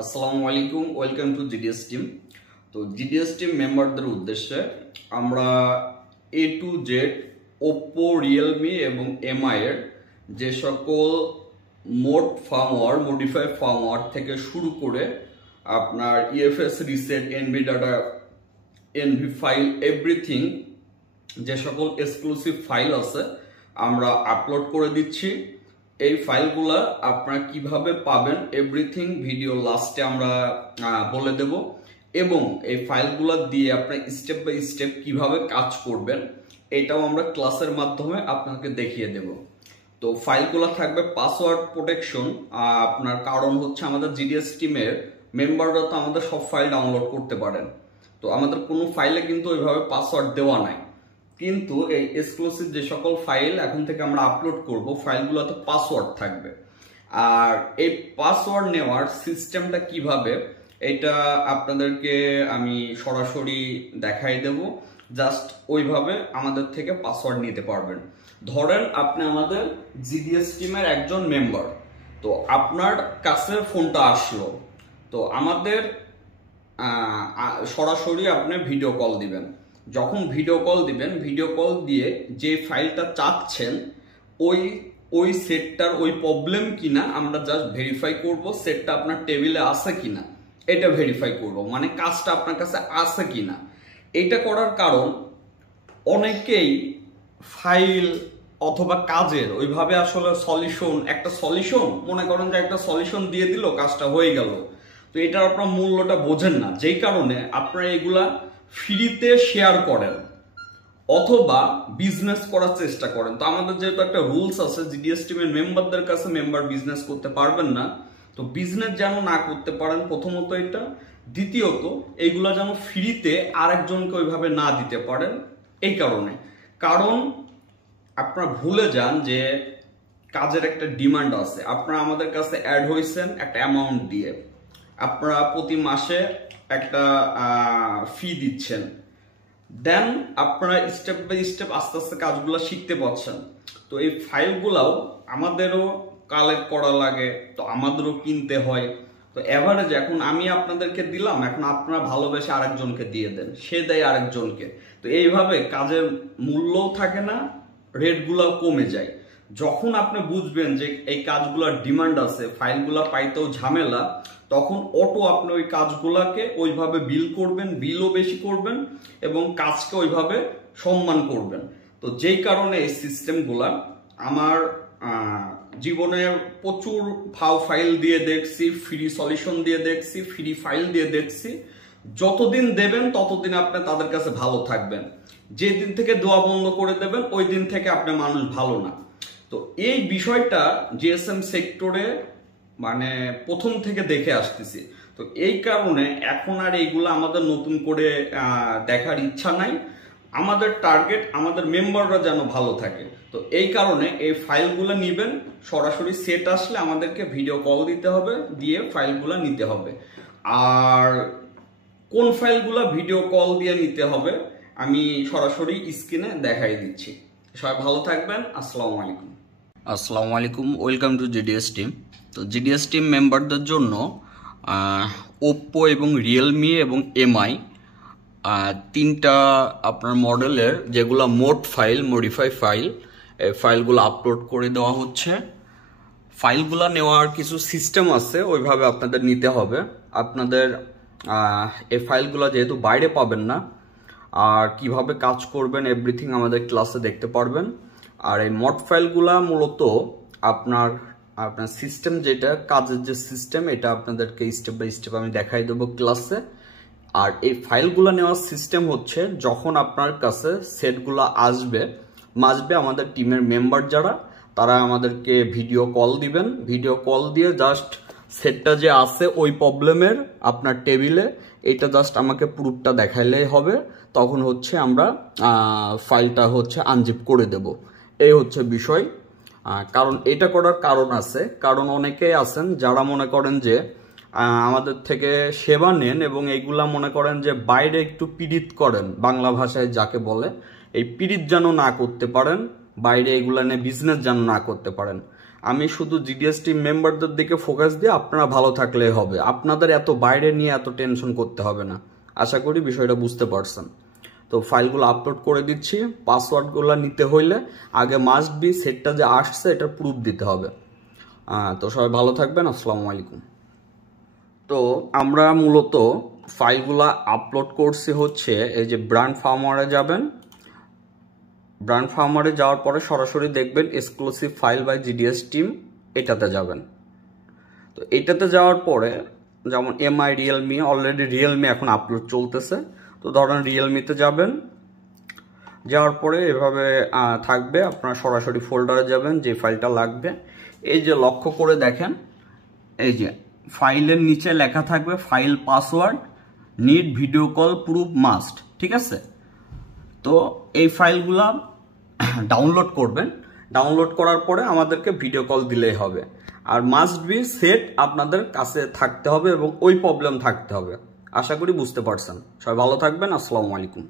আসসালামু আলাইকুম, welcome to GDS team. তো জিডিএস টিম মেম্বারদের উদ্দেশ্যে আমরা এ টু জেড ওপ্পো, রিয়েলমি এবং এমআই এর যে সকল মোড ফার্মওয়্যার, মডিফাই ফার্মওয়্যার থেকে শুরু করে আপনার EFS reset, NV data, NV file, everything যে সকল এক্সক্লুসিভ ফাইল আছে আমরা আপলোড করে দিচ্ছি। এই ফাইলগুলা আপনারা কিভাবে পাবেন এভরিথিং ভিডিও লাস্টে আমরা বলে দেব, এবং এই ফাইলগুলা দিয়ে আপনি স্টেপ বাই স্টেপ কিভাবে কাজ করবেন এটাও আমরা ক্লাসের মাধ্যমে আপনাকে দেখিয়ে দেব। তো ফাইলগুলো থাকবে পাসওয়ার্ড প্রোটেকশন। আপনার কারণ হচ্ছে আমাদের জিডিএস টিমের মেম্বাররা তো আমাদের সব ফাইল ডাউনলোড করতে পারেন, তো আমাদের কোনো ফাইলে কিন্তু ওইভাবে পাসওয়ার্ড দেওয়া নাই, কিন্তু এই এক্সক্লুসিভ যে সকল ফাইল এখন থেকে আমরা আপলোড করব ফাইলগুলোতে পাসওয়ার্ড থাকবে। আর এই পাসওয়ার্ড নেওয়ার সিস্টেমটা কিভাবে এটা আপনাদেরকে আমি সরাসরি দেখাই দেব। জাস্ট ওইভাবে আমাদের থেকে পাসওয়ার্ড নিতে পারবেন। ধরেন আপনি আমাদের জিডিএস টিমের একজন মেম্বার, তো আপনার কাছে ফোনটা আসলো, তো আমাদের সরাসরি আপনি ভিডিও কল দিবেন। যখন ভিডিও কল দিবেন, ভিডিও কল দিয়ে যে ফাইলটা চাচ্ছেন ওই সেটটার ওই প্রবলেম কিনা আমরা জাস্ট ভেরিফাই করব, সেটটা আপনার টেবিলে আছে কিনা এটা ভেরিফাই করব, মানে কাজটা আপনার কাছে আছে কিনা। এটা করার কারণ অনেকেই ফাইল অথবা কাজের ওইভাবে আসলে একটা সলিউশন মনে করেন যে একটা সলিউশন দিয়ে দিল, কাজটা হয়ে গেল, তো এটার আপনার মূল্যটা বোঝেন না, যেই কারণে আপনারা এগুলা ফ্রিতে শেয়ার করেন অথবা বিজনেস করার চেষ্টা করেন। তো আমাদের যেহেতু একটা রুলস আছে, জিডিএস টিমের মেম্বারদের কাছে মেম্বার বিজনেস করতে পারবেন না, তো বিজনেস যেন না করতে পারেন প্রথমত এটা, দ্বিতীয়ত এইগুলা যেন ফ্রিতে আরেকজনকে ওইভাবে না দিতে পারেন। এই কারণ আপনারা ভুলে যান যে কাজের একটা ডিমান্ড আছে। আপনারা আমাদের কাছে অ্যাড হয়েছেন একটা অ্যামাউন্ট দিয়ে, আপনারা প্রতি মাসে একটা ফি দিচ্ছেন, দেন আপনারা স্টেপ বাই স্টেপ আস্তে আস্তে কাজগুলো শিখতে পারছেন। তো এই ফাইলগুলাও আমাদেরও কালেক্ট করা লাগে, তো আমাদেরও কিনতে হয়। তো এভারেজ এখন আমি আপনাদেরকে দিলাম, এখন আপনারা ভালোবেসে আরেকজনকে দিয়ে দেন, সে দেয় আরেকজনকে, তো এইভাবে কাজের মূল্যও থাকে না, রেটগুলো কমে যায়। যখন আপনি বুঝবেন যে এই কাজগুলোর ডিমান্ড আছে, ফাইলগুলা পাইতেও ঝামেলা, তখন অটো আপনি ওই কাজগুলাকে ওইভাবে বিল করবেন, বিলও বেশি করবেন এবং কাজকে ওইভাবে সম্মান করবেন। তো যেই কারণে এই সিস্টেমগুলা আমার জীবনে প্রচুর ফাইল দিয়ে দেখছি, ফ্রি সলিউশন দিয়ে দেখছি, ফ্রি ফাইল দিয়ে দেখছি। যতদিন দেবেন ততদিন আপনি তাদের কাছে ভালো থাকবেন, যেদিন থেকে দোয়া বন্ধ করে দেবেন ওই দিন থেকে আপনি মানুষ ভালো না। তো এই বিষয়টা জিএসএম সেক্টরে মানে প্রথম থেকে দেখে আসতেছি, তো এই কারণে এখন আর এইগুলো আমাদের নতুন করে দেখার ইচ্ছা নাই। আমাদের টার্গেট আমাদের মেম্বাররা যেন ভালো থাকে, তো এই কারণে এই ফাইলগুলো নিবেন, সরাসরি সেট আসলে আমাদেরকে ভিডিও কল দিতে হবে, দিয়ে ফাইলগুলো নিতে হবে। আর কোন ফাইলগুলো ভিডিও কল দিয়ে নিতে হবে আমি সরাসরি স্ক্রিনে দেখাই দিচ্ছি। সবাই ভালো থাকবেন, আসসালামু আলাইকুম। আসসালামু আলাইকুম, ওয়েলকাম টু জিডিএস টিম। তো জিডিএস টিম মেম্বারদের জন্য ওপ্পো এবং রিয়েলমি এবং এমআই তিনটা আপনার মডেলের যেগুলো মোড ফাইল, মডিফাই ফাইল, এই ফাইলগুলো আপলোড করে দেওয়া হচ্ছে। ফাইলগুলো নেওয়ার কিছু সিস্টেম আছে, ওইভাবে আপনাদের নিতে হবে। আপনাদের এই ফাইলগুলো যেহেতু বাইরে পাবেন না, আর কিভাবে কাজ করবেন এভরিথিং আমাদের ক্লাসে দেখতে পারবেন। আর এই মড ফাইলগুলা মূলত আপনার সিস্টেম, যেটা কাজের যে সিস্টেম, এটা আপনাদেরকে স্টেপ বাই স্টেপ আমি দেখাই দেবো ক্লাসে। আর এই ফাইলগুলো নেওয়ার সিস্টেম হচ্ছে, যখন আপনার কাছে সেটগুলো আসবে আমাদের টিমের মেম্বার যারা, তারা আমাদেরকে ভিডিও কল দিবেন। ভিডিও কল দিয়ে জাস্ট সেটটা যে আছে ওই প্রবলেমের আপনার টেবিলে, এটা জাস্ট আমাকে প্রুফটা দেখাইলেই হবে, তখন হচ্ছে আমরা ফাইলটা হচ্ছে আনজিপ করে দেব। এই হচ্ছে বিষয়। কারণ এটা করার কারণ আছে, কারণ অনেকেই আছেন যারা মনে করেন যে আমাদের থেকে সেবা নেন এবং এইগুলা মনে করেন যে বাইরে একটু পীড়িত করেন, বাংলা ভাষায় যাকে বলে, এই পীড়িত যেন না করতে পারেন, বাইরে এগুলা নিয়ে বিজনেস যেন না করতে পারেন। আমি শুধু জিডিএস টিম মেম্বারদের দিকে ফোকাস দিয়ে আপনারা ভালো থাকলেই হবে, আপনাদের এত বাইরে নিয়ে এত টেনশন করতে হবে না। আশা করি বিষয়টা বুঝতে পারছেন। তো ফাইলগুলো আপলোড করে দিচ্ছি। পাসওয়ার্ডগুলো নিতে হইলে আগে মাস্ট বি সেটটা যে আসছে এটা প্রুফ দিতে হবে। তো সবাই ভালো থাকবেন, আসসালামু আলাইকুম। তো আমরা মূলত ফাইলগুলো আপলোড করছি হচ্ছে এই যে ব্র্যান্ড ফার্মারে যাবেন। ব্র্যান্ড ফার্মারে যাওয়ার পরে সরাসরি দেখবেন exclusive file by GDS team, এটাতে যাবেন। তো এটাতে যাওয়ার পরে যেমন এমআই রিয়েলমি, অলরেডি রিয়েলমি এখন আপলোড চলতেছে, তো ধরেন রিয়েলমিতে যাবেন। যাওয়ার পরে এভাবে থাকবে, আপনারা সরাসরি ফোল্ডারে যাবেন যে ফাইলটা লাগবে। এই যে লক্ষ্য করে দেখেন, এই যে ফাইলের নিচে লেখা থাকবে file password need video call proof must, ঠিক আছে। তো এই ফাইলগুলা ডাউনলোড করবেন। ডাউনলোড করার পরে আমাদেরকে ভিডিও কল দিলেই হবে। আর মাস্ট বি সেট আপনাদের কাছে থাকতে হবে এবং ওই প্রবলেম থাকতে হবে। আশা করি বুঝতে পারছেন। সবাই ভালো থাকবেন, আসসালামু আলাইকুম।